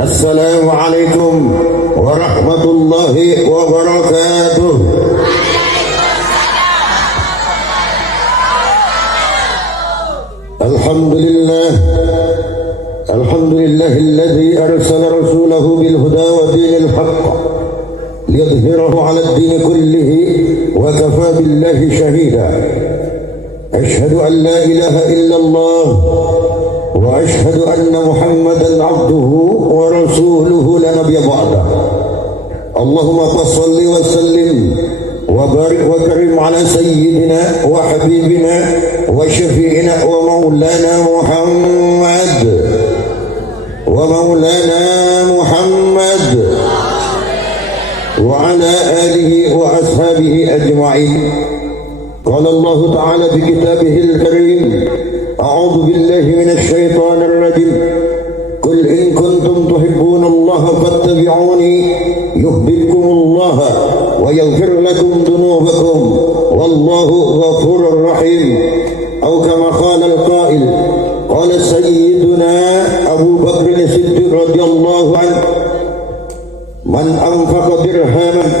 Assalamualaikum warahmatullahi wabarakatuh. Alhamdulillah, alhamdulillahilladzi arsala rasulahu bil huda wa dinil haqq liyudhhirahu 'ala ad-din kullihi wa kafa billahi shahida. Ashhadu an la ilaha illallah wa ashhadu anna Muhammadan 'abduhu wa rasuluhu la nabiyya ba'dah. Allahumma shalli wa sallim wa barik wa karim 'ala sayyidina wa habibina wa syafi'ina wa maulana Muhammad wa ala alihi wa ashabihi ajma'in. Qala Allah ta'ala fi kitabihil karim, a'udzu billahi minasy syaithanir rajim. Qul in kuntum tuhibbunallaha fattabi'uni yuhibbukumullah wa yaghfir lakum dhunubakum wallahu ghafurur rahim. Atau kama qala al-qail, qala sayyiduna Abu Bakr as-Siddiq radhiyallahu anhu, man anfaqa dirhaman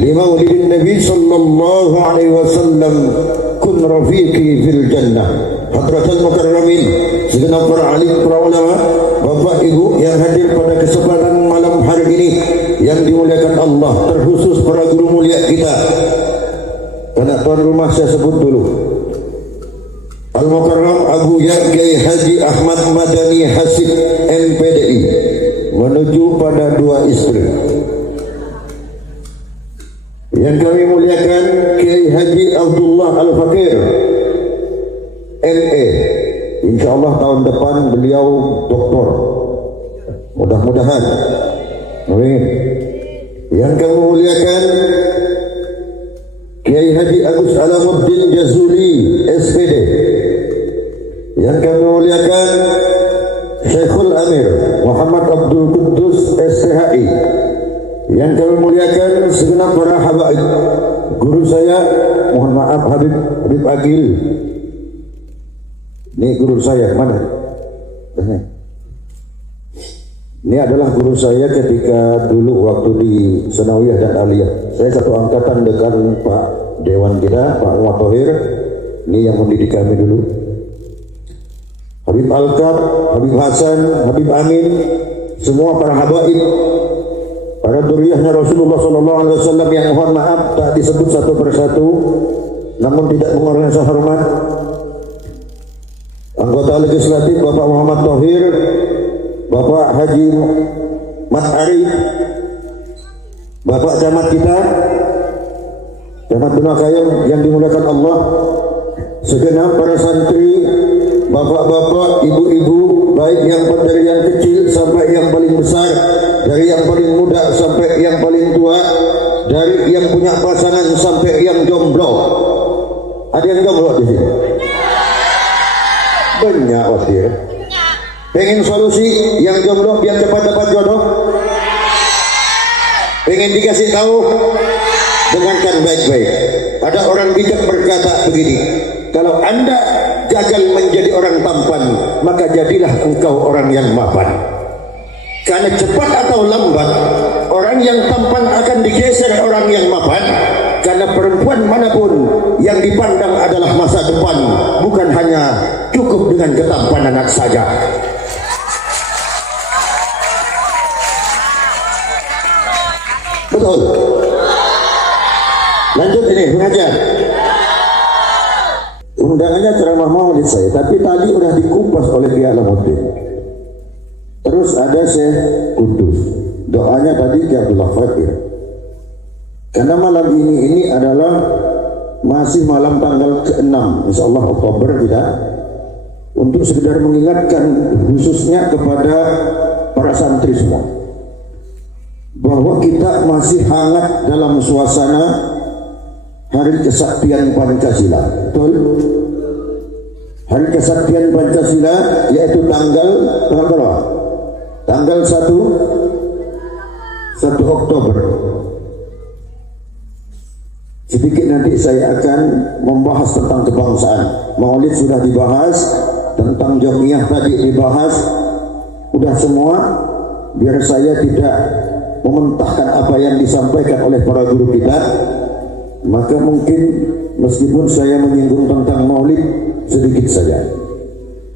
limaulidin Nabi sallallahu alaihi wasallam kun rafiqi fil jannah. Hadratul mukarramin, segenap para alim, para ulama, bapak ibu yang hadir pada kesempatan malam hari ini yang dimuliakan Allah, terkhusus para guru mulia kita. Anak tuan rumah saya sebut dulu, Al-Mukarram Abu Kiai Haji Ahmad Madani Hasib MPDI, menuju pada dua istri. Yang kami muliakan Kiai Haji Abdullah Al-Fakir MA, insyaallah tahun depan beliau doktor, mudah-mudahan, amin. Yang kami muliakan Kiai Haji Agus Alamuddin Jazuli SPD. Yang kami muliakan Syekhul Amir Muhammad Abdul Quddus STHI. Yang kami muliakan segenap para habaib, guru saya, mohon maaf Habib Agil. Ini guru saya, mana? Ini adalah guru saya ketika dulu waktu di Sanawiyah dan Aliyah. Saya satu angkatan dengan Pak Dewan kita, Pak Muhammad Thohir. Ini yang mendidik kami dulu. Habib Alkab, Habib Hasan, Habib Amin, semua para habaib, para duriyahnya Rasulullah SAW yang mohon maaf tak disebut satu persatu, namun tidak mengurangi rasa hormat. Anggota legislatif Bapak Muhammad Thohir, Bapak Haji Mat Arif, Bapak Camat kita, Camat Bunakayam yang dimuliakan Allah, segenap para santri, bapak-bapak, ibu-ibu, baik yang dari yang kecil sampai yang paling besar, dari yang paling muda sampai yang paling tua, dari yang punya pasangan sampai yang jomblo. Ada yang jomblo di sini? Banyak waktu ya. Pengen solusi yang jomblo biar cepat dapat jodoh? Pengen dikasih tahu? Dengarkan baik-baik. Ada orang bijak berkata begini, kalau Anda gagal menjadi orang tampan, maka jadilah engkau orang yang mapan. Karena cepat atau lambat, orang yang tampan akan digeser orang yang mapan. Karena perempuan manapun yang dipandang adalah masa depan, bukan hanya cukup dengan ketampanan saja. Betul. Lanjut ini pengajian. Undangannya ceramah maulid saya, tapi tadi udah dikupas oleh Kiai Alamuddin. Terus ada Syekh Kudus. Doanya tadi Kiai Abdullah Fakir. Karena malam ini adalah masih malam tanggal ke-6 insyaallah Oktober kita, untuk sekedar mengingatkan khususnya kepada para santri semua bahwa kita masih hangat dalam suasana Hari Kesaktian Pancasila. Betul? Hari Kesaktian Pancasila yaitu tanggal berapa? Tanggal 1 Oktober. Sedikit nanti saya akan membahas tentang kebangsaan. Maulid sudah dibahas, tentang Jamiah tadi dibahas, udah semua. biar saya tidak mementahkan apa yang disampaikan oleh para guru kita, maka mungkin meskipun saya menyinggung tentang maulid sedikit saja,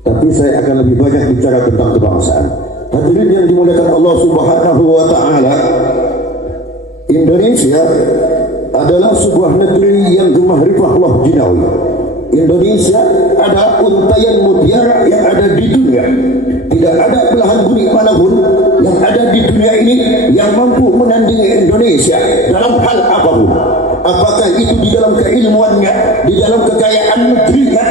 tapi saya akan lebih banyak bicara tentang kebangsaan. Hadirin yang dimuliakan Allah Subhanahu wa Ta'ala, Indonesia adalah sebuah negeri yang gemah-ripah Allah jinawi. Indonesia ada untayan mutiara yang ada di dunia. Tidak ada belahan bumi manapun yang ada di dunia ini yang mampu menandingi Indonesia dalam hal apapun. Apakah itu di dalam keilmuannya, di dalam kekayaan negerinya.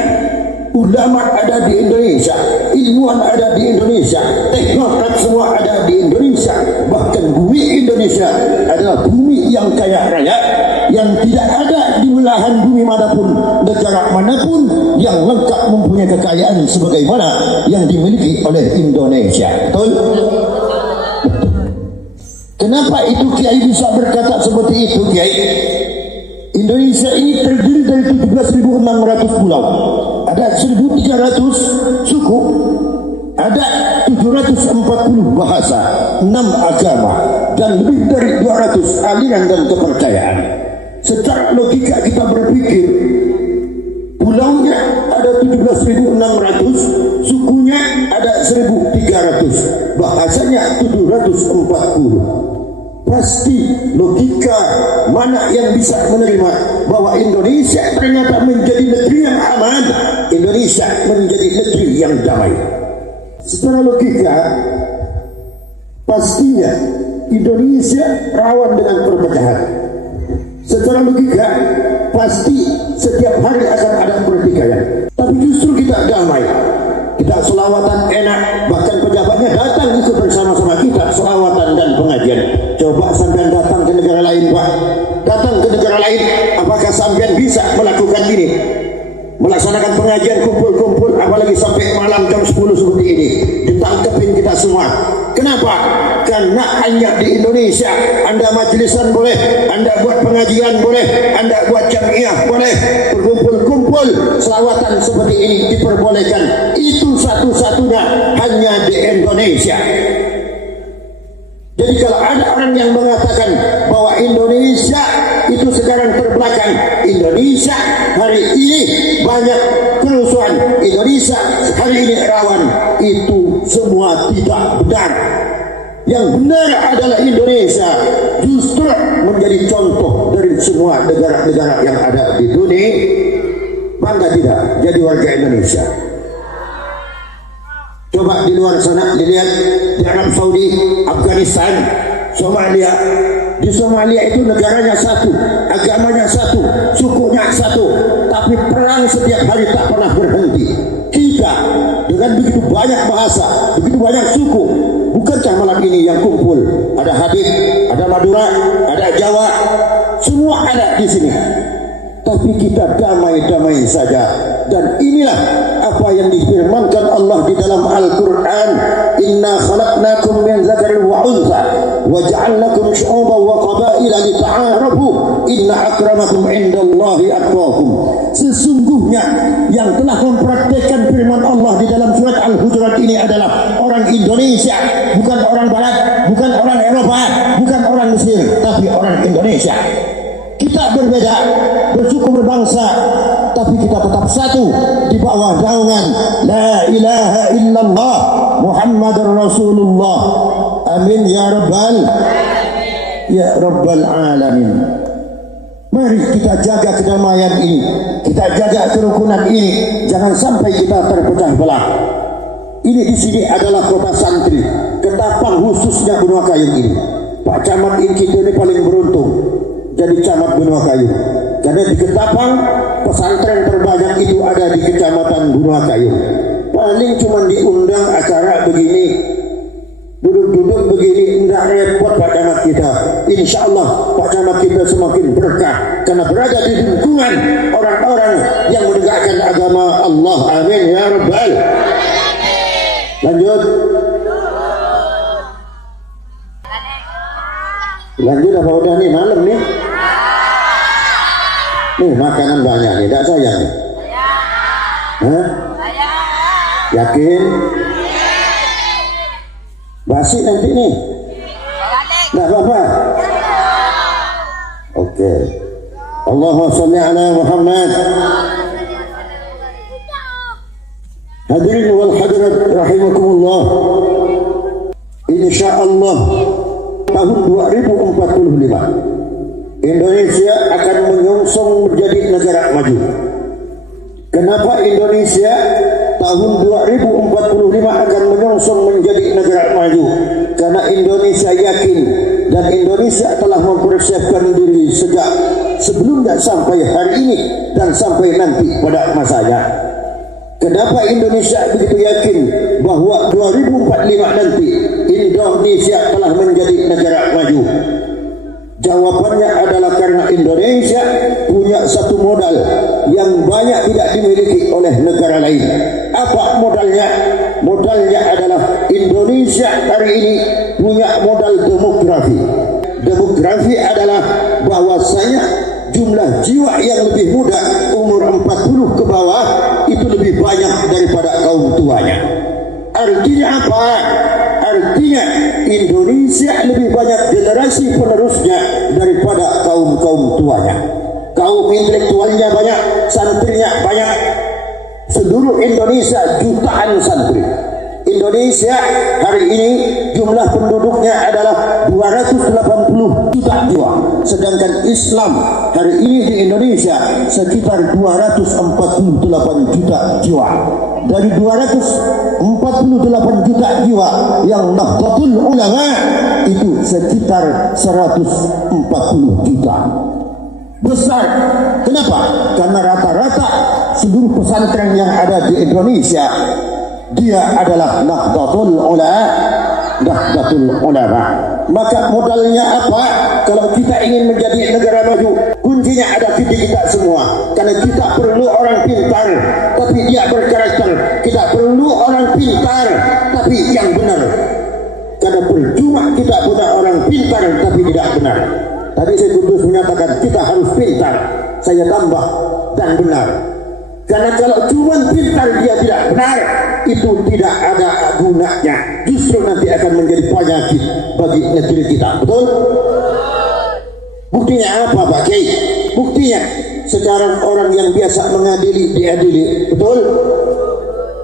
Ulama ada di Indonesia, ilmuwan ada di Indonesia, teknokrat semua ada di Indonesia. Bahkan bumi Indonesia adalah bumi yang kaya raya, yang tidak ada di belahan bumi manapun, negara manapun yang lengkap mempunyai kekayaan sebagaimana yang dimiliki oleh Indonesia. Betul? Kenapa itu Kiai bisa berkata seperti itu, Kiai? Indonesia ini terdiri dari 17.600 pulau. Ada 1.300 suku, ada 740 bahasa, 6 agama, dan lebih dari 200 aliran dan kepercayaan. Secara logika kita berpikir, pulaunya ada 17.600, sukunya ada 1.300, bahasanya 740. Pasti logika mana yang bisa menerima bahwa Indonesia ternyata menjadi negeri yang aman, Indonesia menjadi negeri yang damai. Secara logika pastinya Indonesia rawan dengan perpecahan. Secara logika pasti setiap hari akan ada pertikaian. Tapi justru kita damai, kita selawatan enak, bahkan pejabatnya datang ikut bersama-sama kita selawatan dan pengajian. Coba sampean datang ke negara lain, Pak, datang ke negara lain, apakah sampean bisa melakukan ini, melaksanakan pengajian kumpul-kumpul, apalagi sampai malam jam 10 seperti ini, ditangkepin kita semua. Kenapa? Karena hanya di Indonesia Anda majlisan boleh, Anda buat pengajian boleh, Anda buat jamiah boleh, berkumpul-kumpul selawatan seperti ini diperbolehkan. Itu satu-satunya hanya di Indonesia. Jadi kalau ada orang yang mengatakan bahwa Indonesia itu sekarang terbelakang, Indonesia hari ini banyak kerusuhan, Indonesia hari ini rawan, itu semua tidak benar. Yang benar adalah Indonesia justru menjadi contoh dari semua negara-negara yang ada di dunia. Bangga tidak jadi warga Indonesia? Coba di luar sana dilihat, di Arab Saudi, Afghanistan, Somalia. Di Somalia itu negaranya satu, agamanya satu, sukunya satu, tapi perang setiap hari tak pernah berhenti. Kita dengan begitu banyak bahasa, begitu banyak suku, bukankah malam ini yang kumpul ada Habib, ada Madura, ada Jawa, semua ada di sini. Tapi kita damai-damai saja. Dan inilah apa yang difirmankan Allah di dalam Al-Quran. Inna khalaqnakum min dzakarin wa untha wa ja'alnakum syu'uban wa qabaila lita'arafu inna akramakum indallahi atqakum. Sesungguhnya yang telah mempraktikkan firman Allah di dalam surat Al-Hujurat ini adalah orang Indonesia, bukan orang Barat, bukan orang Eropa, bukan orang Mesir, tapi orang Indonesia. Kita berbeda, bersuku berbangsa, tapi kita tetap satu di bawah naungan La ilaha illallah Muhammadur Rasulullah. Amin ya Rabbal Alamin. Mari kita jaga kedamaian ini, kita jaga kerukunan ini, jangan sampai kita terpecah belah. Ini di sini adalah kota santri, Ketapang khususnya Benua Kayu ini. Pak Camat kita ini paling beruntung jadi camat Benua Kayu, karena di Ketapang pesantren terbanyak itu ada di kecamatan Benua Kayu. Paling cuma diundang acara begini, duduk-duduk begini, tidak repot Pak Camat kita. Insya Allah Pak Camat kita semakin berkah karena berada di lingkungan orang-orang yang menegakkan agama Allah. Amin ya Rabbal. Lanjut apa udah nih malam nih? Nih makanan banyak nih, tidak sayang nih? Hah? Yakin? Basi nanti nih. Nggak apa-apa. Oke. Allahumma sholli ala Muhammad. Hadirin wal hadirat rahimakumullah. Insyaallah tahun 2045 Indonesia akan menyongsong menjadi negara maju. Kenapa Indonesia tahun 2045 akan menyongsong menjadi negara maju? Karena Indonesia yakin dan Indonesia telah mempersiapkan diri sejak sebelum dan sampai hari ini dan sampai nanti pada masanya. Kenapa Indonesia begitu yakin bahwa 2045 nanti Indonesia telah menjadi negara maju? Jawabannya adalah karena Indonesia punya satu modal yang banyak tidak dimiliki oleh negara lain. Apa modalnya? Modalnya adalah Indonesia hari ini punya modal demografi. Demografi adalah bahwasanya jumlah jiwa yang lebih muda umur 40 ke bawah itu lebih banyak daripada kaum tuanya. Artinya apa? Artinya Indonesia lebih banyak generasi penerusnya daripada kaum tuanya. Kaum intelektualnya banyak, santrinya banyak. Seluruh Indonesia jutaan santri. Indonesia hari ini jumlah penduduknya adalah 280 juta jiwa. Sedangkan Islam hari ini di Indonesia sekitar 248 juta jiwa. Dari 248 juta jiwa yang Nahdlatul Ulama itu sekitar 140 juta. Besar. Kenapa? Karena rata-rata seluruh pesantren yang ada di Indonesia dia adalah Nahdlatul Ulama. Maka modalnya apa? Kalau kita ingin menjadi negara maju, kuncinya ada di kita semua. Karena kita perlu orang pintar, tapi dia berkarakter. Kita perlu orang pintar, tapi yang benar. Karena percuma kita punya orang pintar, tapi tidak benar. Tadi saya kudus menyatakan kita harus pintar. Saya tambah dan benar. Karena kalau cuma pintar dia tidak benar, itu tidak ada gunanya. Justru nanti akan menjadi penyakit bagi negeri kita. Betul? Buktinya apa Pak Kiai? Buktinya sekarang orang yang biasa mengadili diadili. Betul?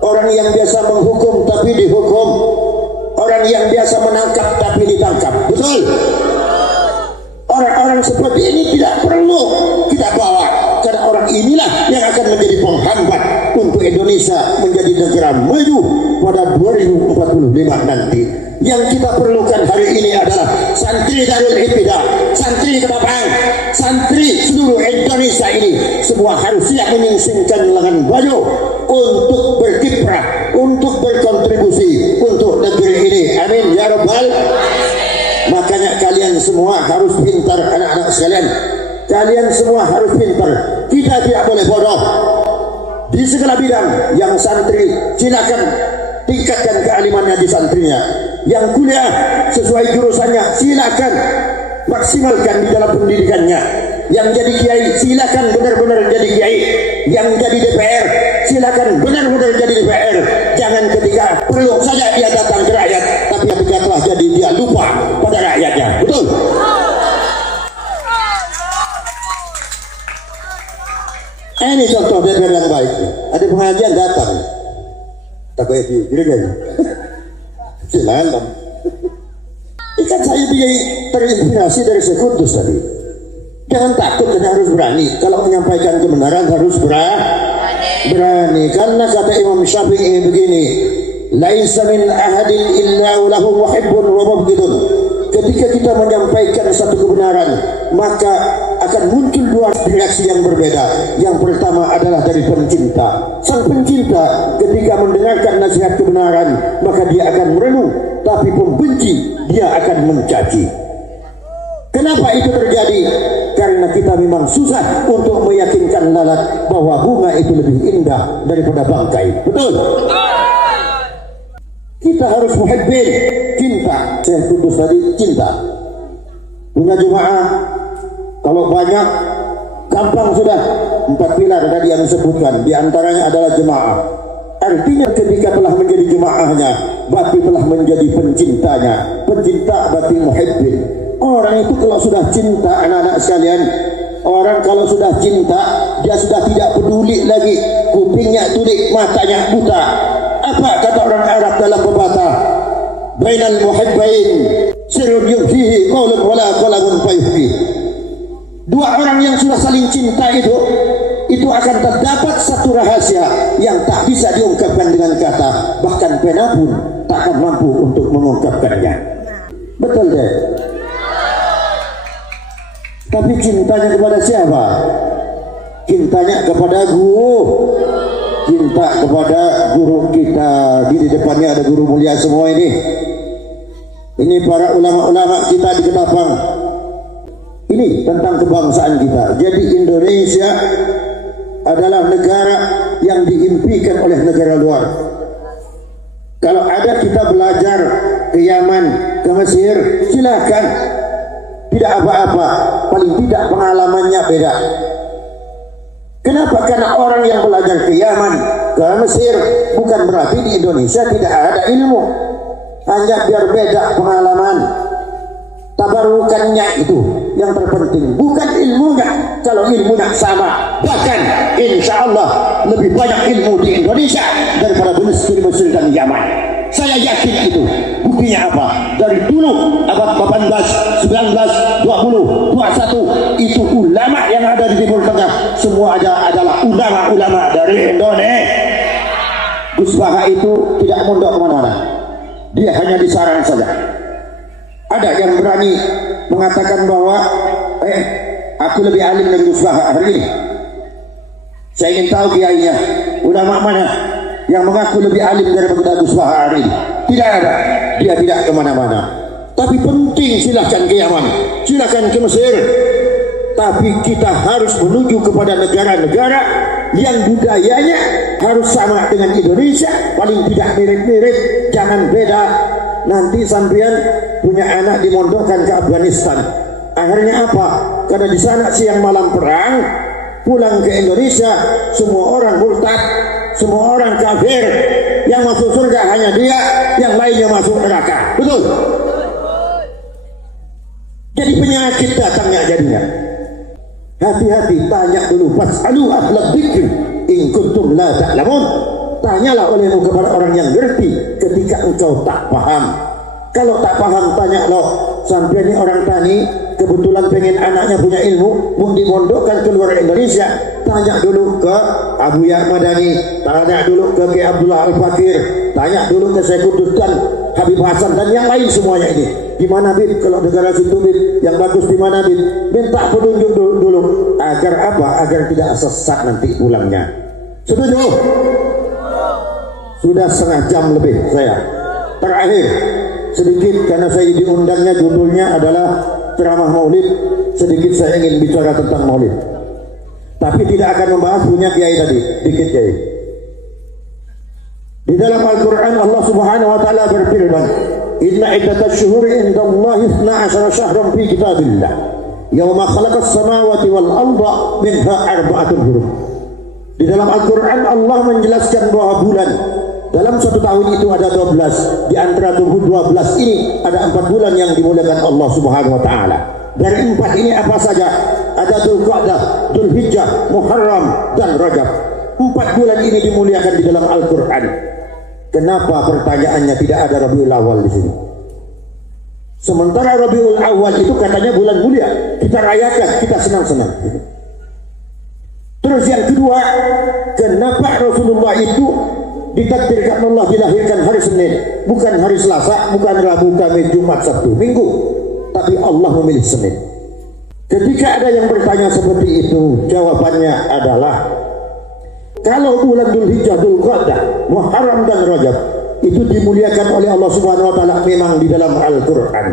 Orang yang biasa menghukum tapi dihukum. Orang yang biasa menangkap tapi ditangkap. Betul? Orang-orang seperti ini tidak perlu kita bawa. Karena orang inilah yang akan menjadi penghambat untuk Indonesia menjadi negara maju pada 2045 nanti. Yang kita perlukan hari ini adalah santri Darul Ibtidah, santri Ketapang, santri seluruh Indonesia ini semua harus siap menyingsingkan lengan baju untuk berkiprah, untuk berkontribusi untuk negeri ini. Amin ya Rabbal. Makanya kalian semua harus pintar, anak-anak sekalian. Kalian semua harus pintar. Kita tidak boleh bodoh di segala bidang. Yang santri silakan tingkatkan kealimannya di santrinya. Yang kuliah sesuai jurusannya silakan maksimalkan di dalam pendidikannya. Yang jadi kiai silakan benar-benar jadi kiai. Yang jadi DPR silakan benar-benar jadi DPR. Jangan ketika perlu saja dia datang ke rakyat, tapi ketika telah jadi dia lupa pada rakyatnya. Betul? Ini contoh DPR yang baik. Ada pengajian datang. Tak kayak gini. Silakan. Ikan saya terinspirasi dari Sekudus tadi. Jangan takut dan harus berani. Kalau menyampaikan kebenaran harus berani. Karena kata Imam Syafi'i begini, laisa min ahadin illa lahu muhibbun wa mubghidun. Ketika kita menyampaikan satu kebenaran, maka akan muncul dua reaksi yang berbeda. Yang pertama adalah dari pencinta. Sang pencinta ketika mendengarkan nasihat kebenaran, maka dia akan merenung. Tapi pembenci, dia akan mencaci. Kenapa itu terjadi? Karena kita memang susah untuk meyakinkan lalat bahwa bunga itu lebih indah daripada bangkai. Betul? Kita harus muhibbin, cinta. Saya kudus tadi, cinta. Punya jemaah, kalau banyak, gampang sudah. 4 pilar tadi yang disebutkan. Di antaranya adalah jemaah. Artinya ketika telah menjadi jemaahnya, berarti telah menjadi pencintanya. Pencinta berarti muhibbin. Orang itu kalau sudah cinta, anak-anak sekalian, orang kalau sudah cinta, dia sudah tidak peduli lagi kupingnya tulik, matanya buta. Apa kata orang Arab dalam pepatah? Bainal muhibbain sirrun yubhihi qawlun wala qalamun fayuhbi. Dua orang yang sudah saling cinta itu akan terdapat satu rahasia yang tak bisa diungkapkan dengan kata, bahkan pena pun tak akan mampu untuk mengungkapkannya. Betul deh. Tapi cintanya kepada siapa? Cintanya kepada guru. Cinta kepada guru kita. Di depannya ada guru mulia semua ini. Ini para ulama-ulama kita di Ketapang. Ini tentang kebangsaan kita. Jadi Indonesia adalah negara yang diimpikan oleh negara luar. Kalau ada kita belajar ke Yaman, ke Mesir, silakan. Tidak apa-apa, paling tidak pengalamannya beda. Kenapa? Karena orang yang belajar ke Yaman, ke Mesir, bukan berarti di Indonesia tidak ada ilmu. Hanya biar beda pengalaman. Tabarukannya itu yang terpenting, bukan ilmunya. Kalau ilmunya sama, bahkan insya Allah lebih banyak ilmu di Indonesia daripada di Mesir dan Yaman. Saya yakin itu. Buktinya apa? Dari dulu abad 18, 19, 20, 21 itu ulama yang ada di Timur Tengah semua adalah ulama-ulama dari Indonesia. Gus Baha itu tidak mondok kemana-mana. Dia hanya di sarang saja. Ada yang berani mengatakan bahwa aku lebih alim dari Gus Baha hari ini. Saya ingin tahu kiainya, ulama mana yang mengaku lebih alim daripada Gus Baha hari ini? Tidak ada. Dia tidak kemana-mana. Tapi penting, silahkan ke Yaman, silahkan ke Mesir. Tapi kita harus menuju kepada negara-negara yang budayanya harus sama dengan Indonesia, paling tidak mirip-mirip, jangan beda. Nanti sampean punya anak dimondokkan ke Afghanistan. Akhirnya apa? Karena di sana siang malam perang, pulang ke Indonesia semua orang murtad, semua orang kafir. Yang masuk surga hanya dia, yang lainnya masuk neraka. Betul? Jadi penyakit datangnya jadinya. Hati-hati, tanya dulu. Fas'alu ahla dzikri in kuntum la ta'lamun. Tanyalah olehmu kepada orang yang ngerti ketika engkau tak paham. Kalau tak paham, tanya lo. Sampai ini orang tani kebetulan pengen anaknya punya ilmu, mau dimondokkan ke luar Indonesia, tanya dulu ke Abu Ya Madani, tanya dulu ke Ki Abdullah Al-Fakir, tanya dulu ke Syekh Qudus dan Habib Hasan dan yang lain semuanya ini. Di mana Bib? Kalau negara situ Bib, yang bagus di mana Bib? Minta petunjuk dulu. Agar apa? Agar tidak sesat nanti pulangnya. Setuju? Sudah setengah jam lebih saya. Terakhir sedikit karena saya diundangnya, judulnya adalah ceramah maulid. Sedikit saya ingin bicara tentang maulid, tapi tidak akan membahas punya kiai tadi. Dikit kiai. Di dalam Al-Quran Allah Subhanahu Wa Taala berfirman, Inna iddatash syuhuri indallahi 12 syahran fi kitabillah yawma khalaqas samawati wal arda minha arba'atun hurum. Di dalam Al-Quran Allah menjelaskan bahwa bulan dalam satu tahun itu ada 12. Di antara 12 ini ada 4 bulan yang dimuliakan Allah Subhanahu Wa Taala. Dari 4 ini apa saja? Ada Dzulqa'dah, Dzulhijjah, Muharram dan Rajab. 4 bulan ini dimuliakan di dalam Al-Quran. Kenapa pertanyaannya tidak ada Rabiul Awal di sini? Sementara Rabiul Awal itu katanya bulan mulia, kita rayakan, kita senang-senang. Terus yang kedua, kenapa Rasulullah itu ditakdirkan Allah dilahirkan hari Senin, bukan hari Selasa, bukan Rabu, Kamis, Jumat, Sabtu, Minggu, tapi Allah memilih Senin. Ketika ada yang bertanya seperti itu, jawabannya adalah kalau bulan Dzulhijjah, Dzulqa'dah, Muharram dan Rajab itu dimuliakan oleh Allah Subhanahu Wa Taala memang di dalam Al-Quran.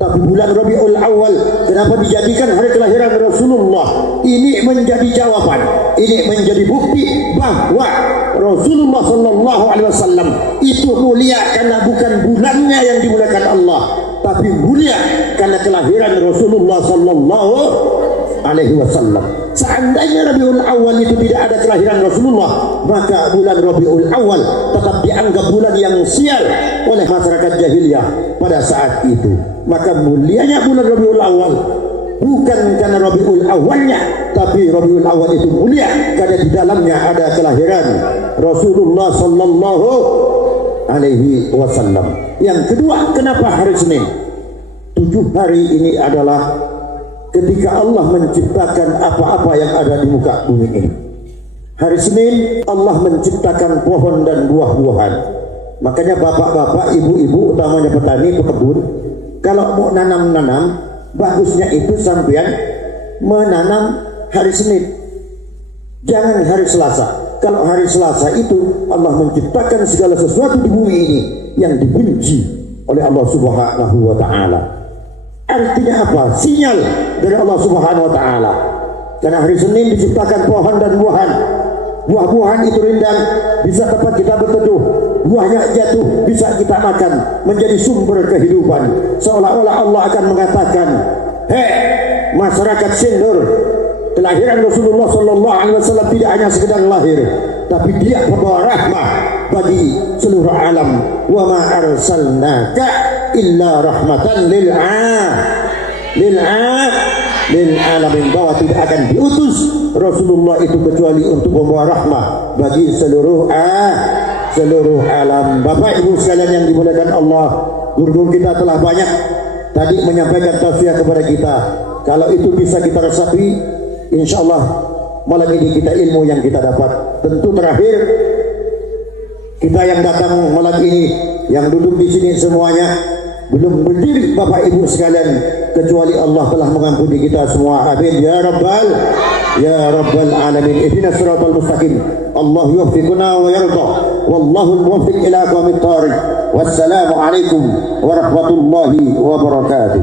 Tapi bulan Rabiul Awal kenapa dijadikan hari kelahiran Rasulullah? Ini menjadi jawaban, ini menjadi bukti bahwa Rasulullah Sallallahu Alaihi Wasallam itu mulia karena bukan bulannya yang dimuliakan Allah, tapi mulia karena kelahiran Rasulullah Sallallahu Alaihi Wasallam. alaihi wasallam. Seandainya Rabiul Awal itu tidak ada kelahiran Rasulullah, maka bulan Rabiul Awal tetap dianggap bulan yang sial oleh masyarakat jahiliyah pada saat itu. Maka mulianya bulan Rabiul Awal bukan karena Rabiul Awalnya, tapi Rabiul Awal itu mulia karena di dalamnya ada kelahiran Rasulullah sallallahu alaihi wasallam. Yang kedua, kenapa hari Senin? 7 hari ini adalah ketika Allah menciptakan apa-apa yang ada di muka bumi ini. Hari Senin Allah menciptakan pohon dan buah-buahan. Makanya bapak-bapak, ibu-ibu, utamanya petani, pekebun, kalau mau nanam-nanam, bagusnya itu sampean menanam hari Senin, jangan hari Selasa. Kalau hari Selasa itu Allah menciptakan segala sesuatu di bumi ini yang dibenci oleh Allah Subhanahu wa Ta'ala. Artinya apa? Sinyal dari Allah Subhanahu wa Ta'ala. Karena hari Senin diciptakan pohon dan buahan. Buah-buahan itu rindang, bisa tempat kita berteduh. Buahnya jatuh, bisa kita makan, menjadi sumber kehidupan. Seolah-olah Allah akan mengatakan, hei masyarakat Sindur, kelahiran Rasulullah sallallahu alaihi wasallam tidak hanya sekedar lahir, tapi dia pembawa rahmah bagi seluruh alam. Wa ma arsalnaka illa rahmatan lil alamin, bahwa tidak akan diutus Rasulullah itu kecuali untuk membawa rahmah bagi seluruh alam. Bapak Ibu sekalian yang dimuliakan Allah, guru-guru kita telah banyak tadi menyampaikan tausiah kepada kita. Kalau itu bisa kita resapi, insya Allah malam ini kita ilmu yang kita dapat. Tentu terakhir, kita yang datang malam ini, yang duduk di sini semuanya belum berdiri Bapak Ibu sekalian, kecuali Allah telah mengampuni kita semua. Amin ya rabbal alamin. Ihdinas siratal mustaqim. Allah yuwaffiquna wa yarda. Wallahu al-muwaffiq ila aqwamit thariq. Wassalamu alaikum warahmatullahi wabarakatuh.